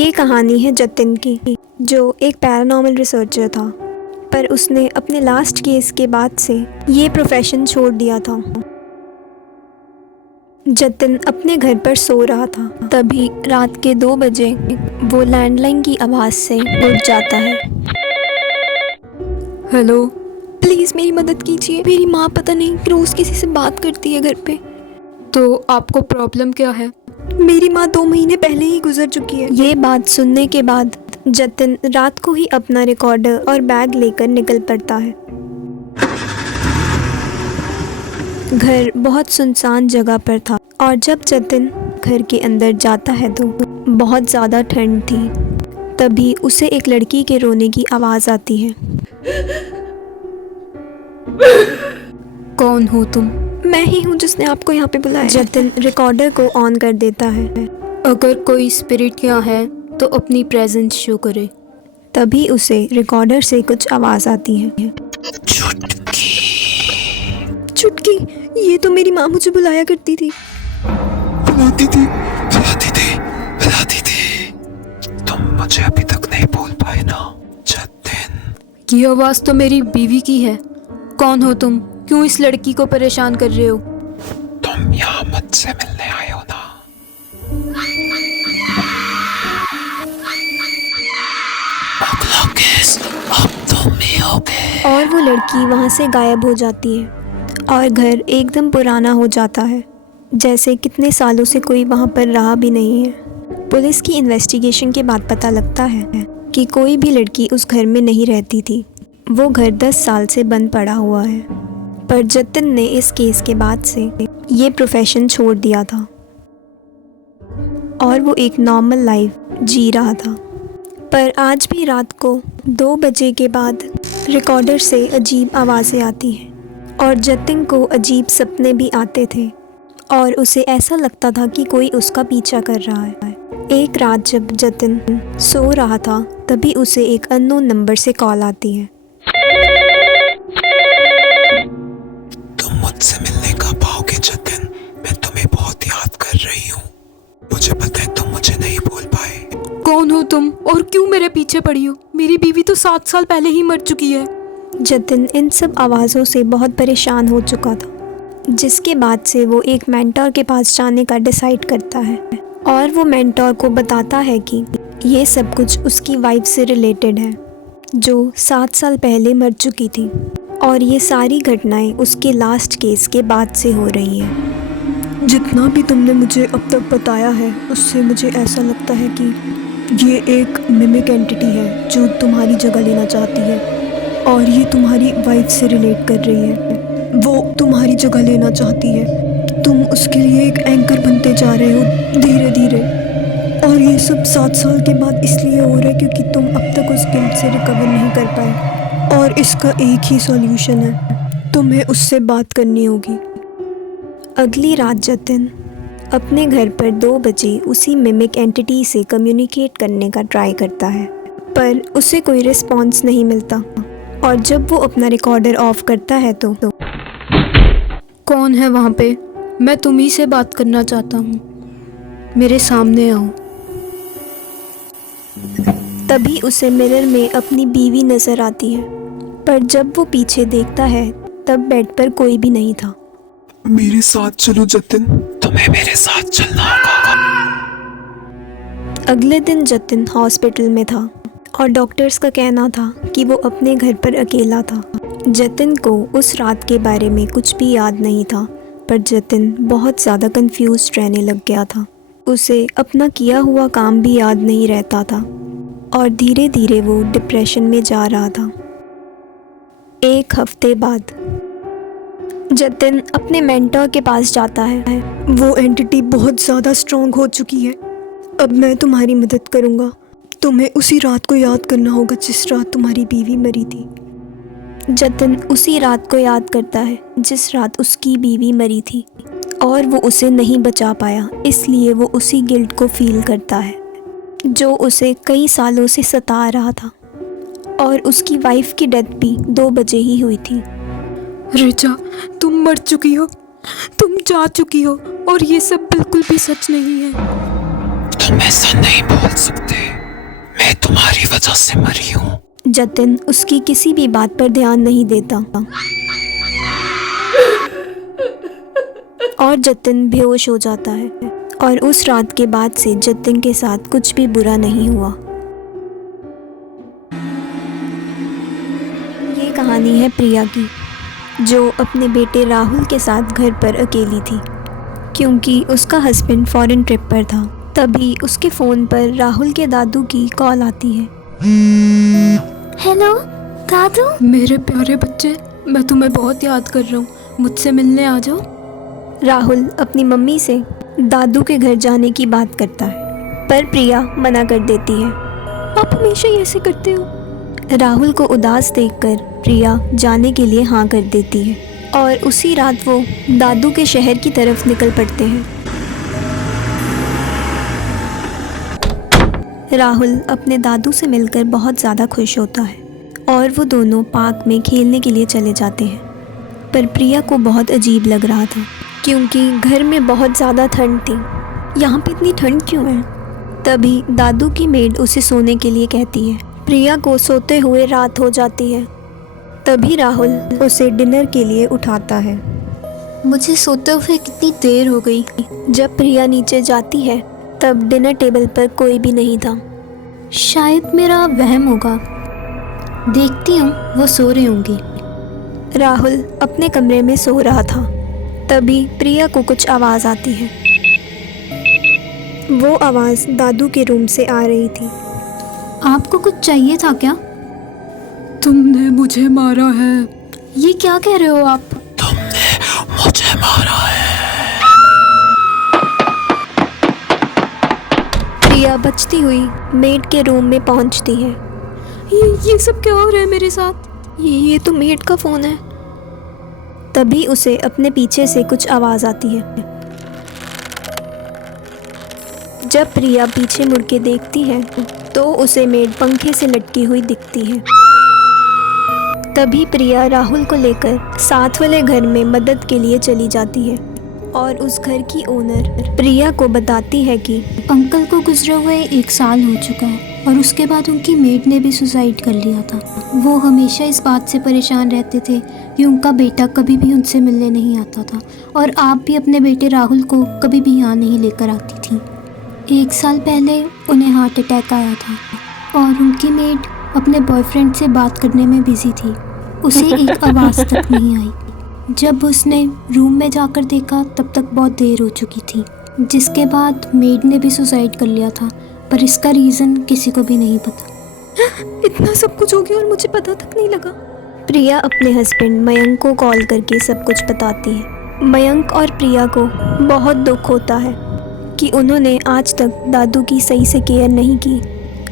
ये कहानी है जतिन की, जो एक पैरानॉर्मल रिसर्चर था, पर उसने अपने लास्ट केस के बाद से ये प्रोफेशन छोड़ दिया था। जतिन अपने घर पर सो रहा था, तभी रात के 2 बजे वो लैंडलाइन की आवाज़ से उठ जाता है। हेलो, प्लीज़ मेरी मदद कीजिए। मेरी माँ पता नहीं रोज़ किसी से बात करती है घर पे। तो आपको प्रॉब्लम क्या है? मेरी माँ 2 महीने पहले ही गुजर चुकी है। ये बात सुनने के बाद जतिन रात को ही अपना रिकॉर्डर और बैग लेकर निकल पड़ता है। घर बहुत सुनसान जगह पर था और जब जतिन घर के अंदर जाता है तो बहुत ज़्यादा ठंड थी। तभी उसे एक लड़की के रोने की आवाज़ आती है। कौन हो तुम? मैं ही हूँ जिसने आपको यहाँ पे बुलाया। जतिन रिकॉर्डर को ऑन कर देता है। अगर कोई स्पिरिट यहाँ है तो अपनी प्रेजेंस शो करे। तभी उसे रिकॉर्डर से कुछ आवाज़ आती है। चुटकी, ये तो मेरी माँ मुझे बुलाया करती थी। बुलाती थी। तुम मुझे अभी तक नहीं बोल पाए ना जतिन। ये आवाज़ तो मेरी बीवी की है। कौन हो तुम? क्यों इस लड़की को परेशान कर रहे हो? तुम यहाँ मुझसे मिलने आए हो ना? अगला केस अब तुम ही होगे। और वो लड़की वहाँ से गायब हो जाती है और घर एकदम पुराना हो जाता है, जैसे कितने सालों से कोई वहाँ पर रहा भी नहीं है। पुलिस की इन्वेस्टिगेशन के बाद पता लगता है कि कोई भी लड़की उस घर में नहीं रहती थी। वो घर 10 साल से बंद पड़ा हुआ है, पर जतिन ने इस केस के बाद से ये प्रोफेशन छोड़ दिया था और वो एक नॉर्मल लाइफ जी रहा था। पर आज भी रात को 2 बजे के बाद रिकॉर्डर से अजीब आवाज़ें आती हैं और जतिन को अजीब सपने भी आते थे और उसे ऐसा लगता था कि कोई उसका पीछा कर रहा है। एक रात जब जतिन सो रहा था तभी उसे एक अननोन नंबर से कॉल आती है। तुम मुझसे मिलने कब आओगे जतिन? मैं तुम्हें बहुत याद कर रही हूँ। मुझे पता है तुम मुझे नहीं बोल पाए। कौन हो तुम और क्यों मेरे पीछे पड़ी हो? मेरी बीवी तो 7 साल पहले ही मर चुकी है। जतिन इन सब आवाज़ों से बहुत परेशान हो चुका था, जिसके बाद से वो एक मेंटोर के पास जाने का डिसाइड करता है और वो मेंटोर को बताता है कि ये सब कुछ उसकी वाइफ से रिलेटेड है, जो 7 साल पहले मर चुकी थी और ये सारी घटनाएं उसके लास्ट केस के बाद से हो रही हैं। जितना भी तुमने मुझे अब तक बताया है उससे मुझे ऐसा लगता है कि ये एक मिमिक एंटिटी है जो तुम्हारी जगह लेना चाहती है और ये तुम्हारी वाइफ से रिलेट कर रही है। वो तुम्हारी जगह लेना चाहती है। तुम उसके लिए एक एंकर बनते जा रहे हो धीरे धीरे, और ये सब 7 साल के बाद इसलिए हो रहा है क्योंकि तुम अब तक उस गिल्ट से रिकवर नहीं कर पाए और इसका एक ही सॉल्यूशन है, तुम्हें उससे बात करनी होगी। अगली रात जतिन अपने घर पर 2 बजे उसी मिमिक एंटिटी से कम्युनिकेट करने का ट्राई करता है, पर उसे कोई रिस्पॉन्स नहीं मिलता और जब वो अपना रिकॉर्डर ऑफ करता है तो कौन है वहाँ पे? मैं तुम्ही से बात करना चाहता हूँ, मेरे सामने आओ। तभी उसे मिरर में अपनी बीवी नज़र आती है, पर जब वो पीछे देखता है तब बेड पर कोई भी नहीं था। मेरे साथ चलो जतिन, तुम्हें मेरे साथ चलना होगा। अगले दिन जतिन हॉस्पिटल में था और डॉक्टर्स का कहना था कि वो अपने घर पर अकेला था। जतिन को उस रात के बारे में कुछ भी याद नहीं था, पर जतिन बहुत ज़्यादा कंफ्यूज रहने लग गया था। उसे अपना किया हुआ काम भी याद नहीं रहता था और धीरे धीरे वो डिप्रेशन में जा रहा था। 1 हफ्ते बाद जतिन अपने मेंटर के पास जाता है। वो एंटिटी बहुत ज़्यादा स्ट्रॉन्ग हो चुकी है। अब मैं तुम्हारी मदद करूँगा। तुम्हें उसी रात को याद करना होगा जिस रात तुम्हारी बीवी मरी थी। जतिन उसी रात को याद करता है जिस रात उसकी बीवी मरी थी और वो उसे नहीं बचा पाया, इसलिए वो उसी गिल्ट को फील करता है जो उसे कई सालों से सता रहा था। और उसकी वाइफ की डेथ भी 2 बजे ही हुई थी। रिचा, तुम मर चुकी हो, तुम जा चुकी हो और ये सब बिल्कुल भी सच नहीं है। तुम ऐसा नहीं बोल सकते, मैं तुम्हारी वजह से मरी हूँ। जतिन उसकी किसी भी बात पर ध्यान नहीं देता और जतिन बेहोश हो जाता है। और उस रात के बाद से जतिन के साथ कुछ भी बुरा नहीं हुआ। ये कहानी है प्रिया की, जो अपने बेटे राहुल के साथ घर पर अकेली थी क्योंकि उसका हस्बैंड फॉरेन ट्रिप पर था। तभी उसके फ़ोन पर राहुल के दादू की कॉल आती है। हेलो दादू। मेरे प्यारे बच्चे, मैं तुम्हें बहुत याद कर रहा हूँ, मुझसे मिलने आ जाओ। राहुल अपनी मम्मी से दादू के घर जाने की बात करता है, पर प्रिया मना कर देती है। आप हमेशा ही ऐसे करते हो। राहुल को उदास देखकर प्रिया जाने के लिए हाँ कर देती है और उसी रात वो दादू के शहर की तरफ निकल पड़ते हैं। राहुल अपने दादू से मिलकर बहुत ज़्यादा खुश होता है और वो दोनों पार्क में खेलने के लिए चले जाते हैं। पर प्रिया को बहुत अजीब लग रहा था क्योंकि घर में बहुत ज़्यादा ठंड थी। यहाँ पे इतनी ठंड क्यों है? तभी दादू की मेड उसे सोने के लिए कहती है। प्रिया को सोते हुए रात हो जाती है। तभी राहुल उसे डिनर के लिए उठाता है। मुझे सोते हुए कितनी देर हो गई। जब प्रिया नीचे जाती है तब डिनर टेबल पर कोई भी नहीं था। शायद मेरा वहम होगा, देखती हूँ वो सो रहे होंगे। राहुल अपने कमरे में सो रहा था। तभी प्रिया को कुछ आवाज़ आती है। वो आवाज़ दादू के रूम से आ रही थी। आपको कुछ चाहिए था क्या? तुमने मुझे मारा है। ये क्या कह रहे हो आप? तुमने मुझे मारा है। प्रिया बचती हुई मेड के रूम में पहुंचती है। ये सब क्या हो रहा है मेरे साथ? ये तो मेड का फ़ोन है। तभी उसे अपने पीछे से कुछ आवाज़ आती है। जब प्रिया पीछे मुड़ के देखती है तो उसे मेड पंखे से लटकी हुई दिखती है। तभी प्रिया राहुल को लेकर साथ वाले घर में मदद के लिए चली जाती है और उस घर की ओनर प्रिया को बताती है कि अंकल को गुजरे हुए 1 साल हो चुका है और उसके बाद उनकी मेड ने भी सुसाइड कर लिया था। वो हमेशा इस बात से परेशान रहते थे कि उनका बेटा कभी भी उनसे मिलने नहीं आता था और आप भी अपने बेटे राहुल को कभी भी यहाँ नहीं लेकर आती थी। 1 साल पहले उन्हें हार्ट अटैक आया था और उनकी मेड अपने बॉयफ्रेंड से बात करने में बिजी थी। उसे एक आवाज़ तक नहीं आई। जब उसने रूम में जाकर देखा तब तक बहुत देर हो चुकी थी, जिसके बाद मेड ने भी सुसाइड कर लिया था, पर इसका रीज़न किसी को भी नहीं पता। इतना सब कुछ हो गया और मुझे पता तक नहीं लगा। प्रिया अपने हस्बैंड मयंक को कॉल करके सब कुछ बताती है। मयंक और प्रिया को बहुत दुख होता है कि उन्होंने आज तक दादू की सही से केयर नहीं की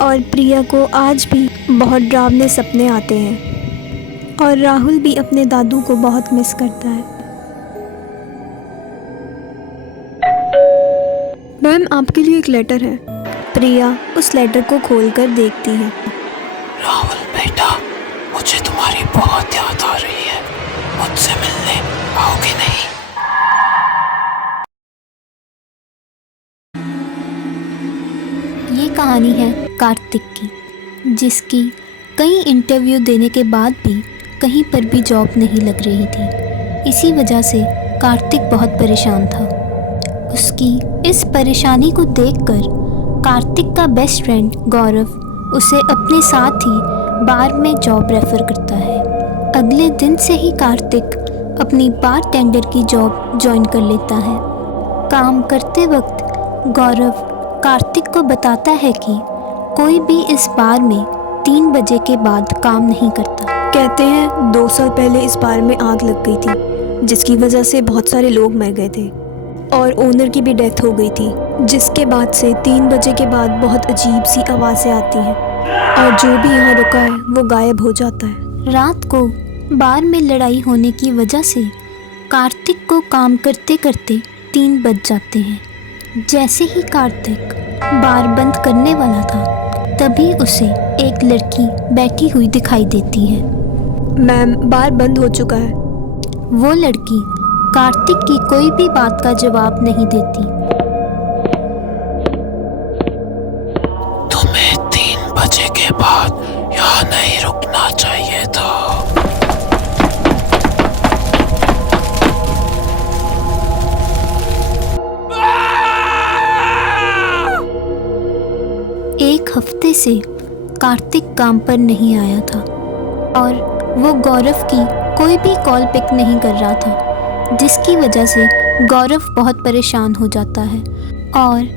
और प्रिया को आज भी बहुत डरावने सपने आते हैं और राहुल भी अपने दादू को बहुत मिस करता है। मैम, आपके लिए एक लेटर है। प्रिया उस लेटर को खोलकर देखती है। राहुल बेटा, मुझे तुम्हारी बहुत याद आ रही है। मुझसे मिलने आओगे नहीं? ये कहानी है कार्तिक की, जिसकी कई इंटरव्यू देने के बाद भी कहीं पर भी जॉब नहीं लग रही थी। इसी वजह से कार्तिक बहुत परेशान था। उसकी इस परेशानी को देखकर कार्तिक का बेस्ट फ्रेंड गौरव उसे अपने साथ ही बार में जॉब रेफ़र करता है। अगले दिन से ही कार्तिक अपनी बार टेंडर की जॉब ज्वाइन कर लेता है। काम करते वक्त गौरव कार्तिक को बताता है कि कोई भी इस बार में 3 बजे के बाद काम नहीं करता। कहते हैं 2 साल पहले इस बार में आग लग गई थी, जिसकी वजह से बहुत सारे लोग मर गए थे और ओनर की भी डेथ हो गई थी, जिसके बाद से 3 बजे के बाद बहुत अजीब सी आवाज़ें आती हैं और जो भी यहाँ रुका है वो गायब हो जाता है। रात को बार में लड़ाई होने की वजह से कार्तिक को काम करते करते 3 बज जाते हैं। जैसे ही कार्तिक बार बंद करने वाला था, तभी उसे एक लड़की बैठी हुई दिखाई देती है। मैम, बार बंद हो चुका है। वो लड़की कार्तिक की कोई भी बात का जवाब नहीं देती। से कार्तिक काम पर नहीं आया था और वो गौरव की कोई भी कॉल पिक नहीं कर रहा था, जिसकी वजह से गौरव बहुत परेशान हो जाता है और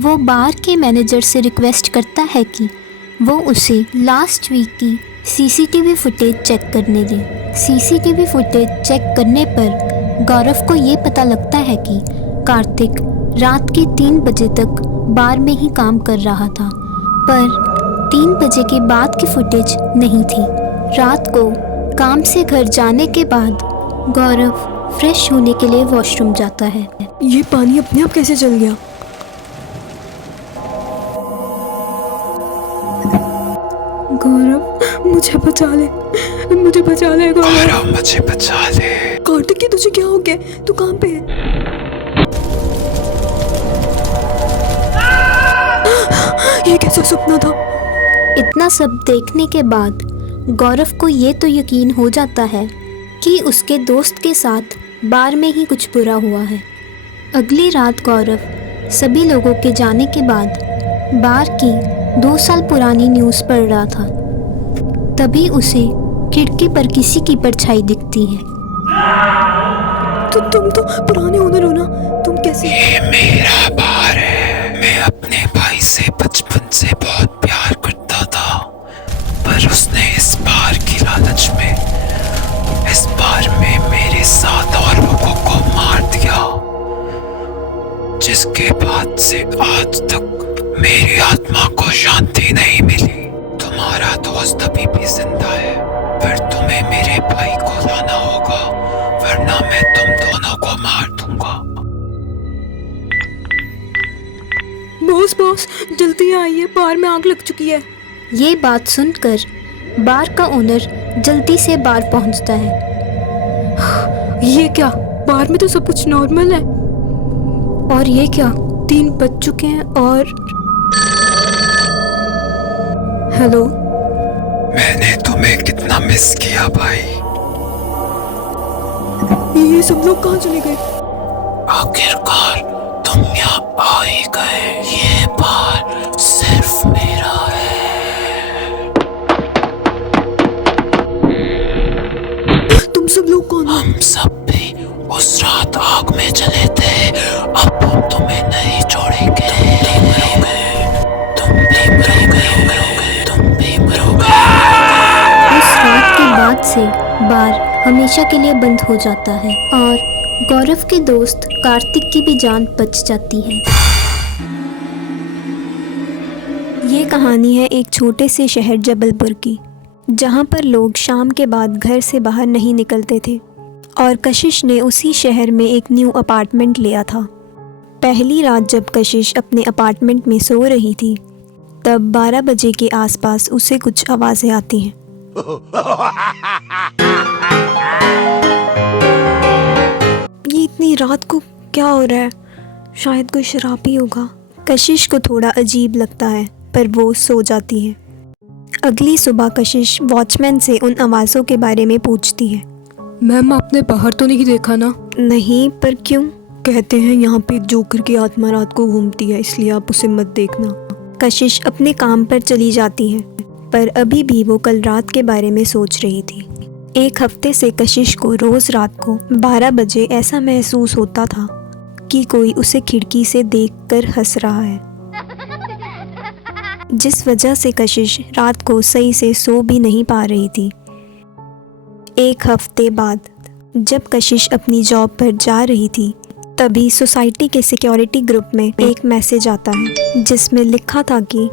वो बार के मैनेजर से रिक्वेस्ट करता है कि वो उसे लास्ट वीक की सीसीटीवी फुटेज चेक करने दे। सीसीटीवी फुटेज चेक करने पर गौरव को ये पता लगता है कि कार्तिक रात के 3 बजे तक बार में ही काम कर रहा था, पर 3 बजे के बाद की फुटेज नहीं थी। रात को काम से घर जाने के बाद गौरव फ्रेश होने के लिए वॉशरूम जाता है। ये पानी अपने आप कैसे चल गया? गौरव मुझे बचा ले, मुझे बचा ले गौरव। गौरव मुझे बचा ले। कार्तिक की तुझे क्या हो गया? तू कहाँ पे है? ये कैसा सपना था? इतना सब देखने के बाद गौरव को ये तो यकीन हो जाता है कि उसके दोस्त के साथ बार में ही कुछ बुरा हुआ है। अगली रात गौरव सभी लोगों के जाने के बाद बार की 2 साल पुरानी न्यूज़ पढ़ रहा था। तभी उसे खिड़की पर किसी की परछाई दिखती है। तो तुम तो पुराने ओनर हो ना, तुम कैसे? ये मेरा बार है। मैं अपने भाई से बचपन से बहुत प्यार करता था, पर उसने इस बार की लालच में इस बार में मेरे साथ और लोगों को मार दिया, जिसके बाद से आज तक मेरी आत्मा को शांति नहीं मिली। तुम्हारा दोस्त अभी भी जिंदा है, पर तुम्हें मेरे भाई को लाना होगा, वरना मैं तुम दोनों को मार दूंगा। बॉस जल्दी आइए, बार में आग लग चुकी है। ये बात सुनकर बार का ओनर जल्दी से बार पहुंचता है। ये क्या, बार में तो सब कुछ नॉर्मल है, और ये क्या 3 बज चुके हैं और हेलो। मैंने तुम्हें कितना मिस किया भाई। ये सब लोग कहाँ चले गए? आखिरकार तुम यहाँ आ ही गए। ये बार सिर्फ मेरा है। तुम सब लोग कौन हो? हम सब भी उस रात आग में जले थे। अब हम तुम्हें नहीं छोड़ेंगे। तुम भी मरोगे, तुम भी मरोगे। उस रात के बाद से बार हमेशा के लिए बंद हो जाता है और गौरव के दोस्त कार्तिक की भी जान बच जाती है। ये कहानी है एक छोटे से शहर जबलपुर की, जहाँ पर लोग शाम के बाद घर से बाहर नहीं निकलते थे और कशिश ने उसी शहर में एक न्यू अपार्टमेंट लिया था। पहली रात जब कशिश अपने अपार्टमेंट में सो रही थी, तब 12 बजे के आसपास उसे कुछ आवाज़ें आती हैं। ये इतनी रात को क्या हो रहा है? शायद कोई शराबी होगा। कशिश को थोड़ा अजीब लगता है, पर वो सो जाती है। अगली सुबह कशिश वॉचमैन से उन आवाज़ों के बारे में पूछती है। मैम, आपने बाहर तो नहीं देखा ना? नहीं, पर क्यों? कहते हैं यहाँ पे एक जोकर की आत्मा रात को घूमती है, इसलिए आप उसे मत देखना। कशिश अपने काम पर चली जाती है, पर अभी भी वो कल रात के बारे में सोच रही थी। 1 हफ्ते से कशिश को रोज़ रात को 12 बजे ऐसा महसूस होता था कि कोई उसे खिड़की से देखकर हंस रहा है, जिस वजह से कशिश रात को सही से सो भी नहीं पा रही थी। 1 हफ्ते बाद जब कशिश अपनी जॉब पर जा रही थी, तभी सोसाइटी के सिक्योरिटी ग्रुप में एक मैसेज आता है, जिसमें लिखा था कि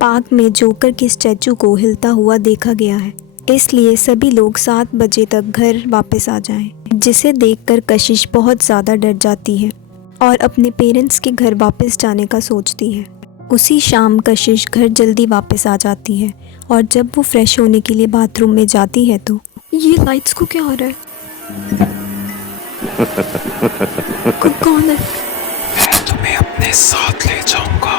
पार्क में जोकर के स्टैचू को हिलता हुआ देखा गया है, इसलिए सभी लोग 7 बजे तक घर वापस आ जाएं। जिसे देखकर कशिश बहुत ज़्यादा डर जाती है और अपने पेरेंट्स के घर वापस जाने का सोचती है। उसी शाम कशिश घर जल्दी वापस आ जाती है और जब वो फ्रेश होने के लिए बाथरूम में जाती है तो ये लाइट्स को क्या हो रहा है? कौन है? मैं तुम्हें अपने साथ ले जाऊंगा।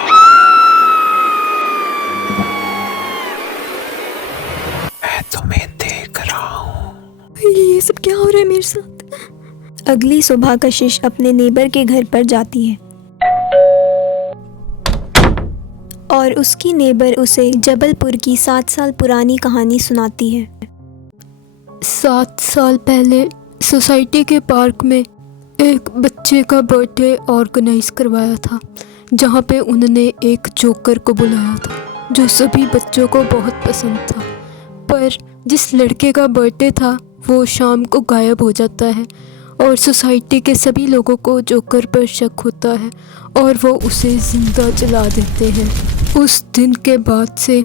मैं तुम्हें देख रहा हूँ। ये सब क्या हो रहा है मेरे साथ? अगली सुबह कशिश अपने नेबर के घर पर जाती है और और उसकी नेबर उसे जबलपुर की 7 साल पुरानी कहानी सुनाती है। 7 साल पहले सोसाइटी के पार्क में एक बच्चे का बर्थडे ऑर्गेनाइज करवाया था, जहाँ पे उन्होंने एक जोकर को बुलाया था जो सभी बच्चों को बहुत पसंद था। पर जिस लड़के का बर्थडे था वो शाम को गायब हो जाता है और सोसाइटी के सभी लोगों को जोकर पर शक होता है और वो उसे ज़िंदा जला देते हैं। उस दिन के बाद से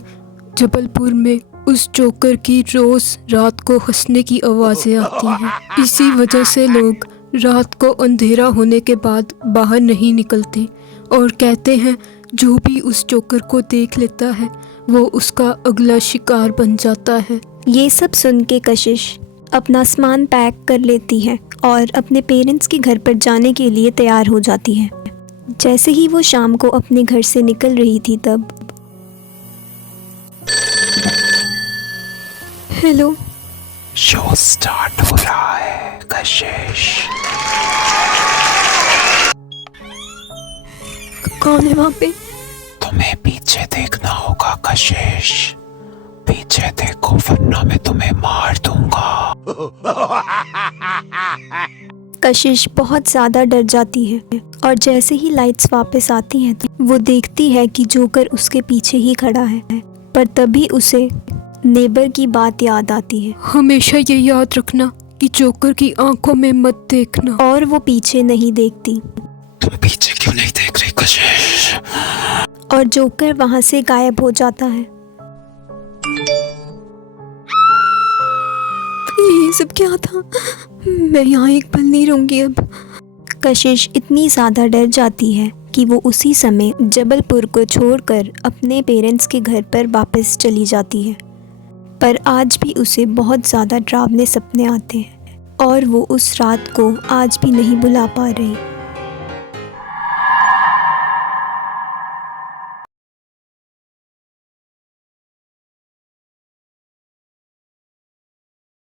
जबलपुर में उस जोकर की रोज़ रात को हंसने की आवाज़ें आती हैं। इसी वजह से लोग रात को अंधेरा होने के बाद बाहर नहीं निकलते और कहते हैं जो भी उस जोकर को देख लेता है वो उसका अगला शिकार बन जाता है। ये सब सुन के कशिश अपना सामान पैक कर लेती है और अपने पेरेंट्स के घर पर जाने के लिए तैयार हो जाती है। जैसे ही वो शाम को अपने घर से निकल रही थी तब हेलो, शो स्टार्ट हो रहा है कशिश। कौन है वहाँ पे? तुम्हें पीछे देखना होगा कशिश, पीछे देखो वरना मैं तुम्हें मार दूंगा। कशिश बहुत ज़्यादा डर जाती है और जैसे ही लाइट्स वापस आती हैं तो वो देखती है कि जोकर उसके पीछे ही खड़ा है। पर तभी उसे नेबर की बात याद आती है। हमेशा ये याद रखना कि जोकर की आंखों में मत देखना। और वो पीछे नहीं देखती तुम पीछे क्यों नहीं देख रही कशिश? और जोकर वहाँ से गायब हो जाता है। ये सब क्या था? मैं यहाँ एक पल नहीं रहूँगी अब। कशिश इतनी ज़्यादा डर जाती है कि वो उसी समय जबलपुर को छोड़कर अपने पेरेंट्स के घर पर वापस चली जाती है। पर आज भी उसे बहुत ज़्यादा डरावने सपने आते हैं और वो उस रात को आज भी नहीं भुला पा रही।